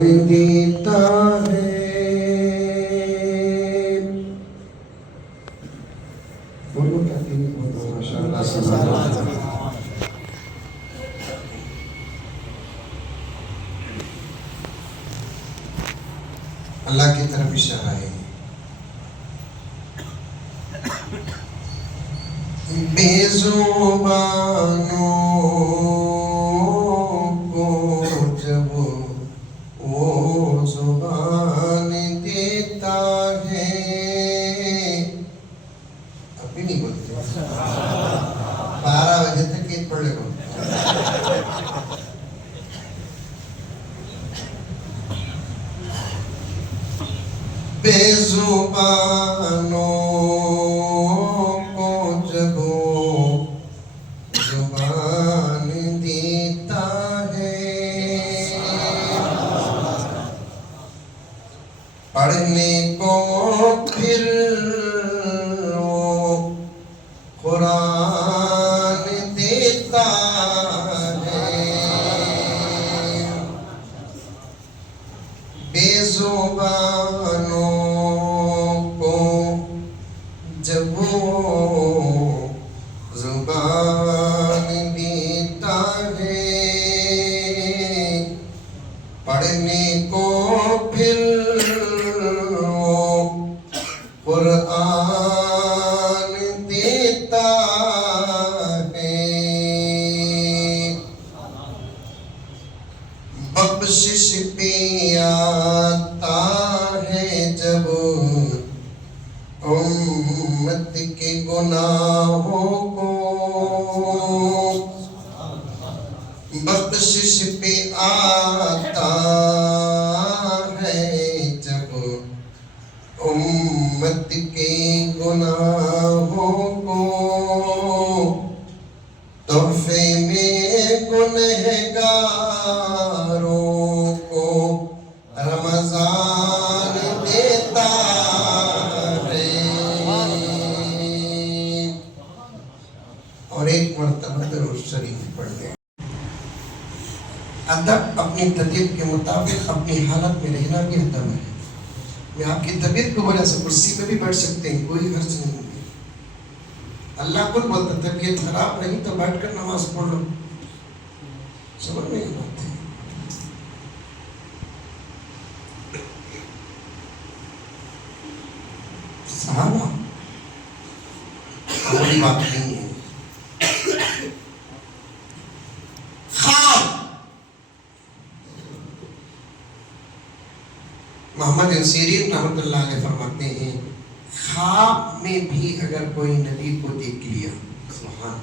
دیتا ہے بولو کہتی نہیں بولو ماشاءاللہ سبحان اللہ. اللہ کی طرف اشارہ ہے. بے زبانوں کو جب وہ زبان دیتا ہے. اب بھی نہیں بولتے 12 بجے تک ایک پڑھ لے گا. بے زبانوں کو جب زبان دیتا ہے پڑھنے کو پھر وہ قرآن دیتا ہے. بے زبانوں جب وہ زبان دیتا ہے پڑھنے کو پھر وہ قرآن دیتا ہے. بخشش پہ آتا ہے جب امت کے گناہوں کو. بخشش پہ آتا ہے جب امت کے گناہوں کو. تحفے میں گنہگاروں کو رمضان دیتا ہے. اور ایک مرتبہ درود شریف پڑھ لیں. ادب اپنی طبیعت کے مطابق اپنی حالت میں رہنا بھی ادب ہے. میں آپ کی طبیعت کو وجہ سے کرسی پہ بھی بیٹھ سکتے ہیں, کوئی حرج نہیں ہے. اللہ خود بولتا طبیعت خراب نہیں تو بیٹھ کر نماز پڑھ لو. سمجھ میں نہیں آتے. صحابہ بڑی بات نہیں ہے. خواب محمد بن سیرین رحمۃ اللہ علیہ فرماتے ہیں خواب میں بھی اگر کوئی نبی کو دیکھ لیا, سبحان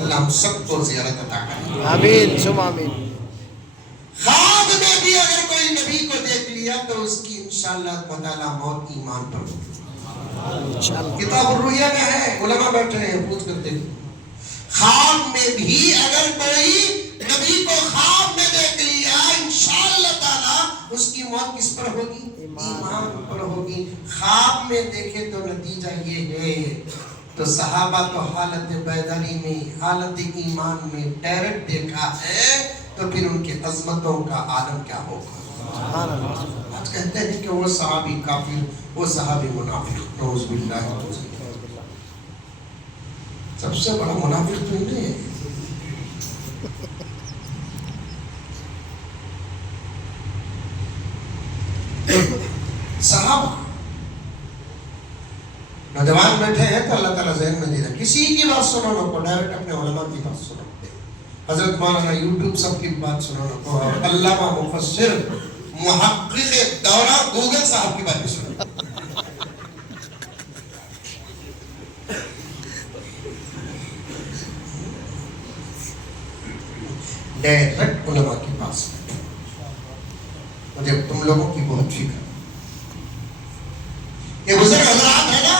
اللہ, ہم سب کو زیارت عطا کرے آمین ثم آمین. خواب میں بھی اگر کوئی نبی کو دیکھ لیا تو اس کی انشاءاللہ تعالیٰ موت ایمان پر ہوگی. کتاب الرؤیا میں ہے, علماء بیٹھے ہیں پوچھ کر دیکھو. خواب میں بھی اگر کوئی نبی کو خواب میں دیکھ لیا انشاءاللہ تعالیٰ اس کی موت کس پر ہوگی؟ ایمان پر ہوگی. خواب میں دیکھے تو نتیجہ یہ ہے. تو صحابہ تو حالت بیداری میں, حالت ایمان میں ڈائریکٹ دیکھا ہے, تو پھر ان کی عظمتوں کا عالم کیا ہوگا. آج کہتے ہیں کہ وہ صحابی کافر, وہ صحابی منافق. نعوذ باللہ. سب سے بڑا منافق تو انہیں ہے. صحابہ نوجوان بیٹھے ہیں تو اللہ تعالیٰ ذہن میں دے رہا, کسی کی بات سنو نہ کو, ڈائریکٹ اپنے علماء کی بات سنو. حضرت مولانا یوٹیوب سب کی بات سنو نہ کو, اور علامہ مفسر محقق دورہ گوگل صاحب کی بات بھی سنو. ڈائریکٹ علماء کی بات سنو. مجھے تم لوگوں کی بہت فکر. یہ بزرگ حضرات ہیں نا,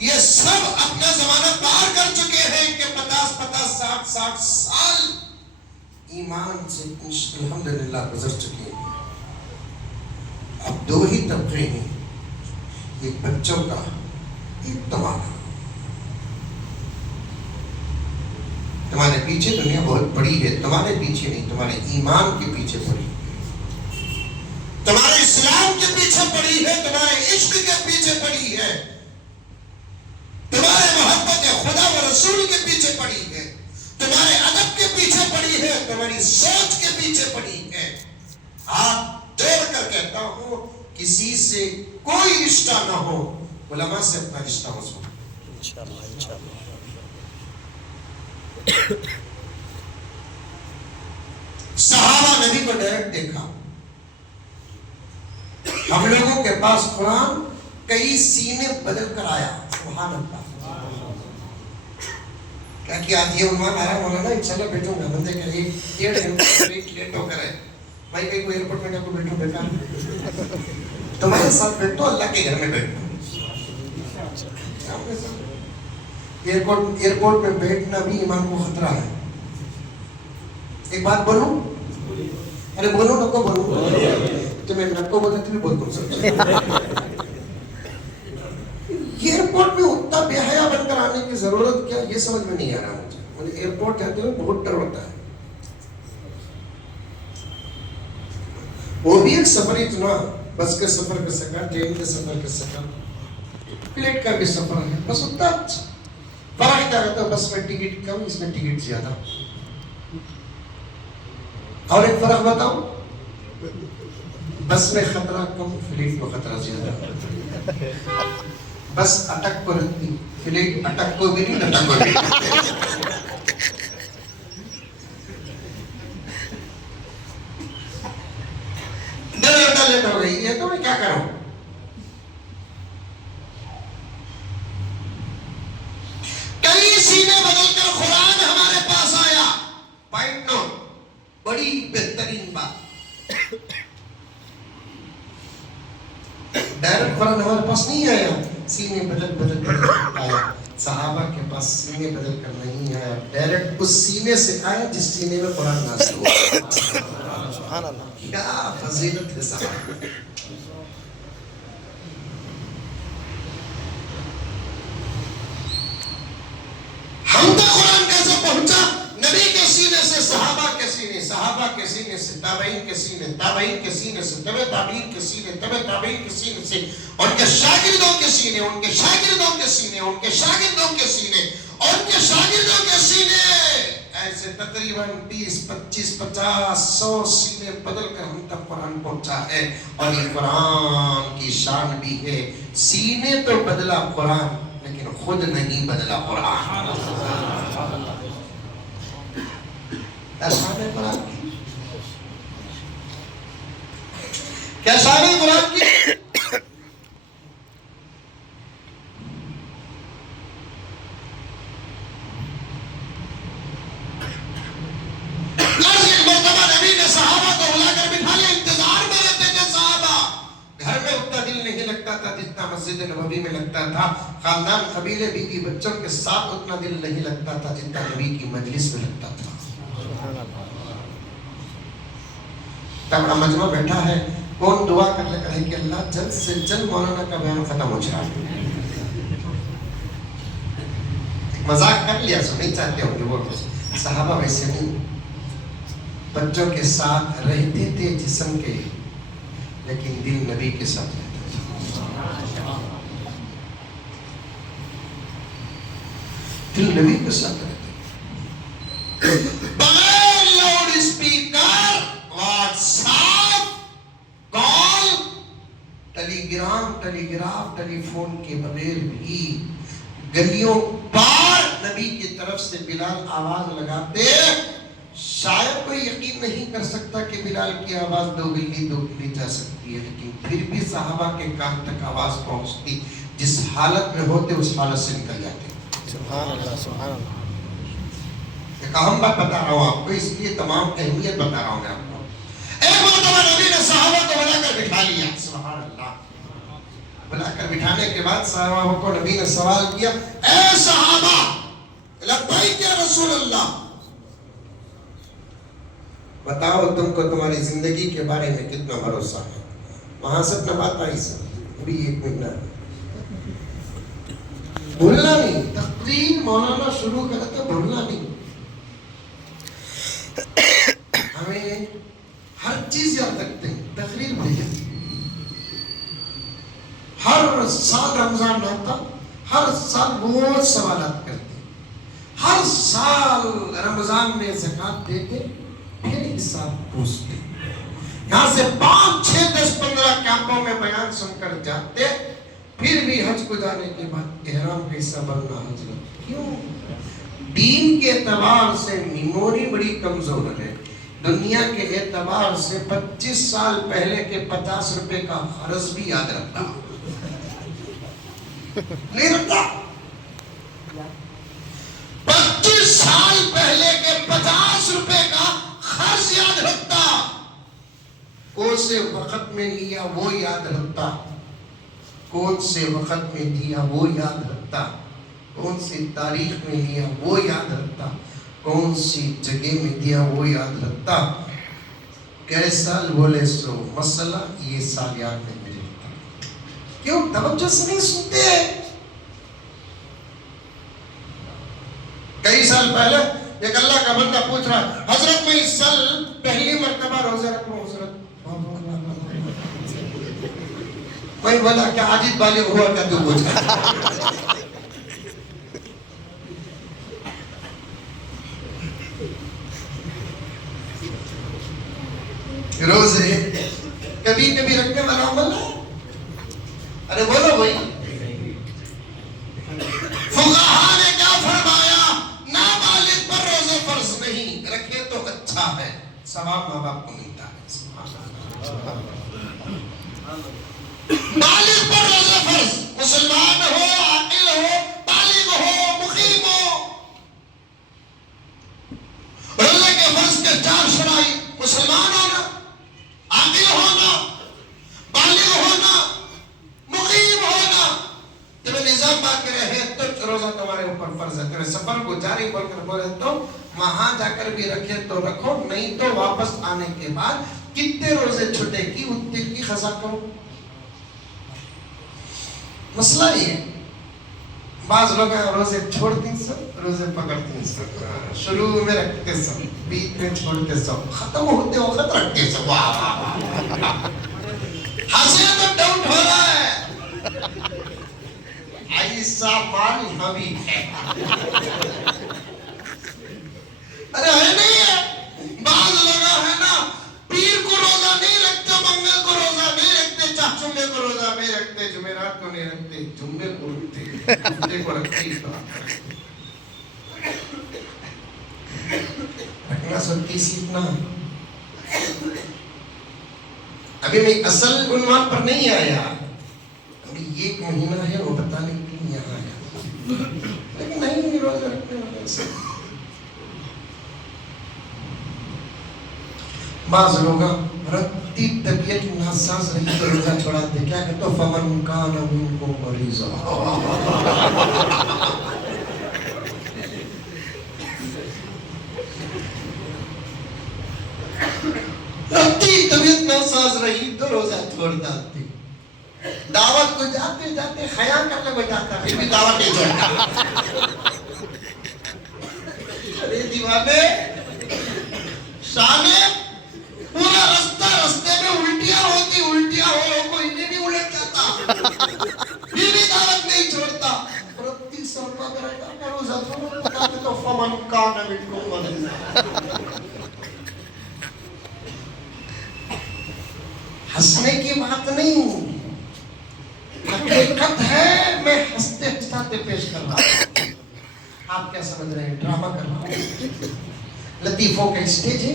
یہ سب اپنا زمانہ پار کر چکے ہیں کہ 50 60 سال ایمان سے الحمدللہ گزر چکے ہیں. اب دو ہی طبقے ہیں, ایک بچوں کا, ایک تمہارا. تمہارے پیچھے دنیا بہت بڑی ہے, تمہارے پیچھے نہیں, تمہارے ایمان کے پیچھے پڑی. پڑی ہے, تمہارے عشق کے پیچھے پڑی ہے, تمہارے محبت خدا و رسول کے پیچھے پڑی ہے, تمہارے ادب کے پیچھے پڑی ہے, تمہاری سوچ کے پیچھے پڑی ہے. ہاتھ جوڑ کر کہتا ہوں کسی سے کوئی رشتہ نہ ہو, علماء سے اپنا رشتہ مضبوط. انشاءاللہ. صحابہ نبی کو ڈائریکٹ دیکھا. ہم لوگوں کے پاس قرآن کئی سینے بدل کر آیا. سبحان اللہ. کیا کیا آتی ہے عنوان آیا مولانا انشاءاللہ بیٹھوں گا. بندے کہہ رہے 1.5 گھنٹے لیٹ ہو کر ہے. بھائی کہیں کوئی ایئرپورٹ میں جا کو بیٹھو بیٹھا, تمہارے ساتھ بیٹھو, اللہ کے گھر میں بیٹھو. ایئرپورٹ میں بیٹھنا بھی ایمان کو خطرہ ہے. ایک بات بولوں, ارے بولو نکو بولو, تمہیں نکو بولتے تمہیں بولتا ہوں سب. ایئرپورٹ میں اتنا بے حیا بن کر آنے کی ضرورت کیا, یہ سمجھ میں نہیں آ رہا مجھے. مجھے ایئرپورٹ جاتے ہوئے بہت ڈر ہوتا ہے. وہ بھی ایک سفر ہی چنا, بس کا سفر کر سکا, ٹرین کا سفر کر سکا, پلیٹ کا بھی سفر ہے, بس اتنا فرق کیا رہتا ہے, بس میں ٹکٹ کم, اس میں ٹکٹ زیادہ. اور ایک فرق بتاؤں, بس میں خطرہ کم, فلیٹ میں خطرہ زیادہ. بس اٹک کو رکھتی, فلیٹ اٹک کو بھی نہیں, اٹک کو بھی. لیٹ ہو گئی ہے تو میں کیا کروں. کئی سینے بدل کر قرآن ہمارے پاس آیا. پوائنٹ نوٹ, بڑی بہترین بات. ڈائریکٹ قرآن ہمارے پاس نہیں آیا, سینے بدل بدل آیا. صحابہ کے پاس سینے بدل کر نہیں آیا, ڈائریکٹ اس سینے سے آیا جس سینے میں قرآن نازل ہوا. سبحان اللہ. کیا فضیلت ہے صحابہ. ہم تک قرآن کیسے پہنچا, نبی کے سینے سے صحابہ کے سینے, صحابہ کے سینے سے تابعین کے سینے, تابعین کے سینے سے تبع تابعین کے سینے, تبع تابعین کے سینے سے ان کے شاگردوں کے سینے, ان کے شاگردوں کے سینے, ان کے شاگردوں کے سینے, ان کے شاگردوں کے سینے, ایسے تقریباً 20, 25, 50, 100 سینے بدل کر ہم تک قرآن پہنچا ہے. اور یہ قرآن کی شان بھی ہے, سینے تو بدلا قرآن لیکن خود نہیں بدلا قرآن. کیا شان ہے قرآن کی, کیا شان ہے قرآن کی. صحابہ کو بلا کر بٹھا لیا, انتظار میں رہتے تھے صحابہ. گھر میں اتنا دل نہیں لگتا تھا جتنا مسجد نبوی میں لگتا تھا. خاندان قبیلے بیوی بچوں کے ساتھ اتنا دل نہیں لگتا تھا جتنا نبی کی مجلس میں لگتا تھا. تگڑا مجمع بیٹھا ہے, کون دعا کر لے کرے کہ اللہ جلد سے جلد مولانا کا بیان ختم ہو جائے. مذاق کر لیا, سو نہیں چاہتے ہوں گے وہ. صحابہ ویسے نہیں, بچوں کے ساتھ رہتے تھے جسم کے, لیکن دل نبی کے ساتھ رہتا تھا. دل نبی کے ساتھ رہتا, بغیر loud speaker, what's app call, ٹیلی گرام, ٹیلی گراف, ٹیلی فون کے بغیر بھی گلیوں پار نبی کی طرف سے بلال آواز لگاتے. شاید کوئی یقین نہیں کر سکتا کہ بلال کی آواز 2 گلی جا سکتی ہے, لیکن پھر بھی صحابہ کے کان تک آواز پہنچتی. جس حالت میں ہوتے اس حالت سے نکل جاتے. سبحان اللہ, سبحان اللہ. ایک اہم بات بتا رہا ہوں آپ کو, اس لیے تمام اہمیت بتا رہا ہوں میں آپ کو. ایک مرتبہ نبی نے صحابہ کو بلا کر بٹھا لیا. سبحان اللہ. بلا کر بٹھانے کے بعد صحابہ کو نبی نے سوال کیا, اے صحابہ, لبیک یا رسول اللہ, بتاؤ تم کو تمہاری زندگی کے بارے میں کتنا بھروسہ ہے. وہاں سے اپنا بات آئی سر, ابھی 1 منٹ بھولنا نہیں. تقریر مولانا شروع کرا تو بھولنا نہیں. ہمیں ہر چیز یاد رکھتے ہیں, تقریر بھول جاتی. ہر سال رمضان آتا، ہر سال بہت سوالات کرتے، ہر سال رمضان میں زکوٰۃ دیتے، پھر حساب پوچھتے، یہاں سے 5 6 10 15 کیمپوں میں بیان سن کر جاتے، پھر بھی حج کو جانے کے بعد احرام کا حصہ بننا حضرت کیوں؟ دین کے اعتبار سے میموری بڑی کمزور ہے، دنیا کے اعتبار سے 25 سال پہلے کے 50 روپے کا قرض بھی یاد رکھتا نہیں رکھتا، 25 سال پہلے کے 50 روپے کا قرض یاد رکھتا، کون سے وقت میں لیا وہ یاد رکھتا، کون سے وقت میں دیا وہ یاد رکھتا، کون سی تاریخ میں لیا وہ یاد رکھتا، کون سی جگہ میں دیا وہ یاد رکھتا، کیسے سال بولے سو مسئلہ یہ سال یاد نہیں رکھتا، کیوں؟ توجہ سے نہیں سنتے۔ کئی سال پہلے ایک اللہ کا بندہ پوچھ رہا، حضرت میں اس سال پہلی مرتبہ روزہ رکھوں حضرت، میں بولا کیا عاجز بالغ ہوا کیا تو پوچھ رہا؟ روزے کبھی کبھی رکھنے والا عمل ہے، ارے بولو بھائی، فقہاء نے کیا فرمایا؟ نابالغ پر روزے فرض نہیں، رکھے تو اچھا ہے، ثواب ماں باپ کو ملتا ہے، بالغ پر روزے فرض، مسلمان ہو، عاقل ہو، بالغ ہو، مقیم ہو، روزے کے فرض کے 4 شرائط، مسلمان ہونا، عاقل ہونا، بالغ ہونا، مقیم ہونا۔ جب نظام بات کرے ہے تو روزہ تمہارے اوپر فرض ہے، تمہیں سفر کو جاری بول کر بولے تو وہاں جا کر بھی رکھے تو رکھو، نہیں تو واپس آنے کے بعد کتنے روزے چھٹے کی اتنے کی قضا کرو۔ مسئلہ یہ، بعض لوگ روزے چھوڑتے سب، روزے پکڑتے سب، شروع میں رکھتے سب، بیچ میں چھوڑتے سب، ختم ہوتے وقت رکھتے سب، واہ واہ واہ، ہنسے تو ڈاؤٹ ہو رہا ہے، ایسا مال ہمیں ہے، ارے ہے نہیں ہے، بعض لوگ ہے نا پیر کو روزہ نہیں رکھتے، منگل کو روزہ نہیں رکھتے، چاچمے کو روزہ نہیں رکھتے، جمعرات کو نہیں رکھتے، جمعے کو رکھتے، ہفتے کو رکھتے، رکھنا سکتی سیکھنا۔ ابھی میں اصل عنوان پر نہیں آیا، ابھی 1 مہینہ ہے وہ بتانے کے لیے یہاں آیا، لیکن نہیں روزہ رکھنے والے سے بعض لوگ رتی طبیعت ناساز رہی تو روزہ چھوڑاتے، کیا کہتے ہیں؟ فمن کان منکم مریضا، رتی طبیعت ناساز رہی تو روزہ چھوڑ جاتے، دعوت کو جاتے جاتے خیال کرنے کو جاتا، پھر بھی دعوت نہیں چھوڑتا، ارے دیوانے شانے پورا رستے میں الٹیاں ہوتی، الٹیاں ہو کوئی نہیں الٹ جاتا، پھر بھی دعوت نہیں چھوڑتا، 30 روپہ کا روزہ چھوڑتا تو فمن کان منکم مریضا۔ ہنسنے کی بات نہیں، حقیقت ہے، میں ہنستے ہنستے پیش کر رہا ہوں، آپ کیا سمجھ رہے ہیں؟ ڈرامہ کر رہا ہوں، لطیفوں کا اسٹیج ہے۔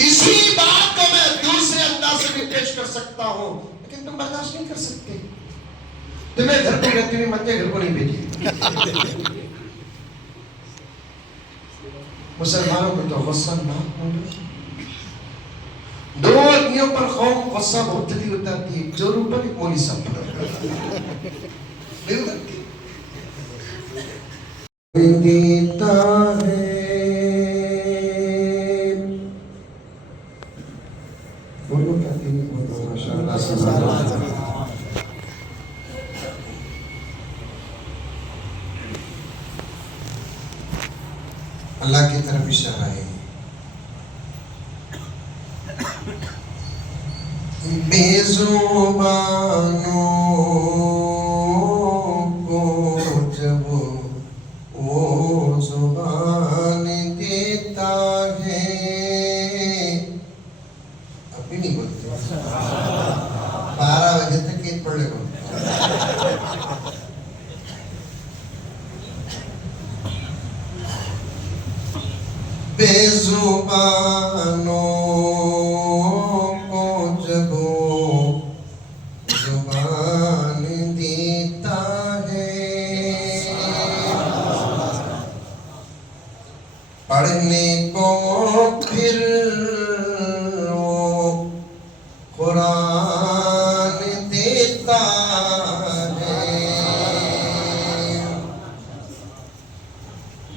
اسی بات کو میں دوسرے انداز سے بھی پیش کر سکتا ہوں، لیکن تم برداشت نہیں کر سکتے، تمہیں گھر پہ رہتے ہوئے منجے گھر کو نہیں بھیجی۔ مسلمانوں کو تو غصہ نہ ہونا، 2 آدمیوں پر قوم غصہ مبتدی ہوتی ہے، ایک چوروں پر، ایک مولوی صاحب پر، نہیں ہوتی دیتا ہے بولو کیا دین ماشاءاللہ۔ اللہ کی طرف اشارہ ہے، بے زبانوں کو جب وہ زبان دیتا ہے. ابھی نہیں بولتے 12 بجے تک ایک پڑھ لے گا. بے زبانوں کو جب زبان دیتا ہے پڑھنے کو پھر وہ قرآن دیتا ہے.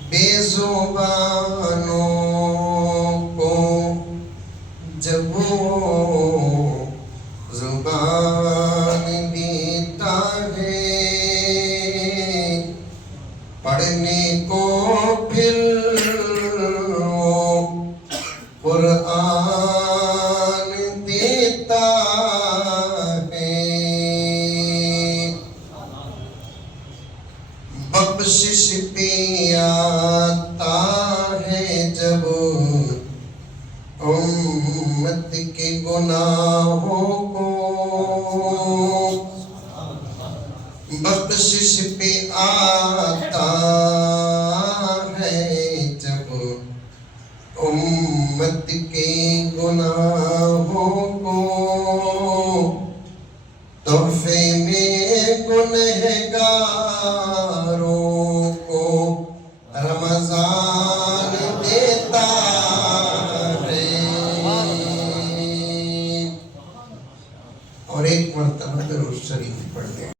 بے زبانوں کو جب وہ زبان دیتا ہے پڑھنے کو پھر وہ قرآن دیتا ہے. بخشش پہ آتا ہے جب امت کے گناہوں کو. بخشش پہ آتا ہے جب امت کے گناہوں کو. تحفے میں گنہگاروں کو رمضان دیتا ہے. اور ایک مرتبہ درود شریف پڑھ لیں.